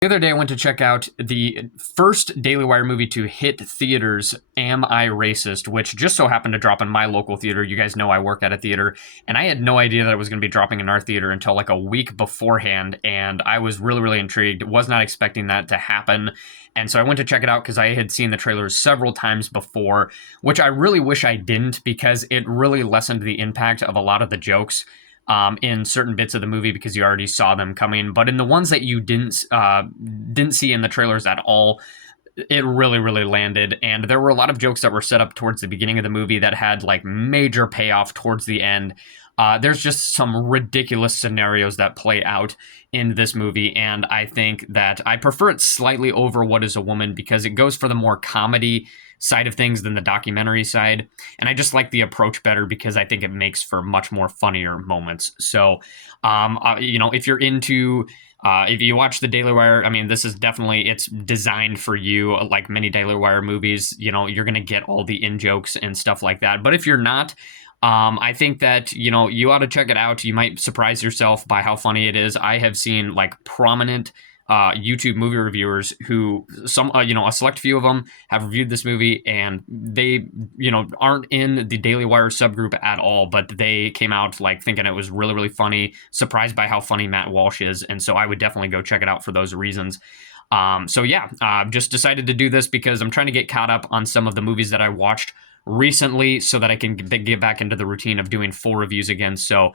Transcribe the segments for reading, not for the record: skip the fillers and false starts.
The other day, I went to check out the first Daily Wire movie to hit theaters, Am I Racist, which just so happened to drop in my local theater. You guys know I work at a theater, and I had no idea that it was going to be dropping in our theater until like a week beforehand, and I was really, really intrigued. Was not expecting that to happen, and so I went to check it out because I had seen the trailers several times before, which I really wish I didn't because it really lessened the impact of a lot of the jokes in certain bits of the movie because you already saw them coming. But in the ones that you didn't see in the trailers at all, it really, really landed. And there were a lot of jokes that were set up towards the beginning of the movie that had like major payoff towards the end. There's just some ridiculous scenarios that play out in this movie, and I think that I prefer it slightly over What is a Woman because it goes for the more comedy side of things than the documentary side, and I just like the approach better because I think it makes for much more funnier moments. So, if you're into if you watch the Daily Wire, I mean, this is definitely it's designed for you. Like many Daily Wire movies, you're gonna get all the in jokes and stuff like that. But if you're not, I think that you ought to check it out. You might surprise yourself by how funny it is. I have seen like prominent YouTube movie reviewers who a select few of them have reviewed this movie, and they aren't in the Daily Wire subgroup at all, but they came out like thinking it was really, really funny, surprised by how funny Matt Walsh is, and so I would definitely go check it out for those reasons. I've just decided to do this because I'm trying to get caught up on some of the movies that I watched recently so that I can get back into the routine of doing full reviews again. So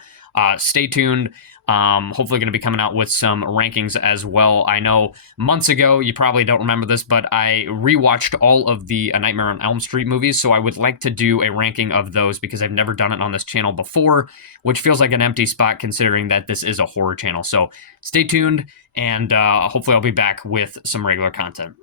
stay tuned. Hopefully going to be coming out with some rankings as well. I know months ago, you probably don't remember this, but I rewatched all of the A Nightmare on Elm Street movies, so I would like to do a ranking of those because I've never done it on this channel before, which feels like an empty spot considering that this is a horror channel. So stay tuned, and hopefully I'll be back with some regular content.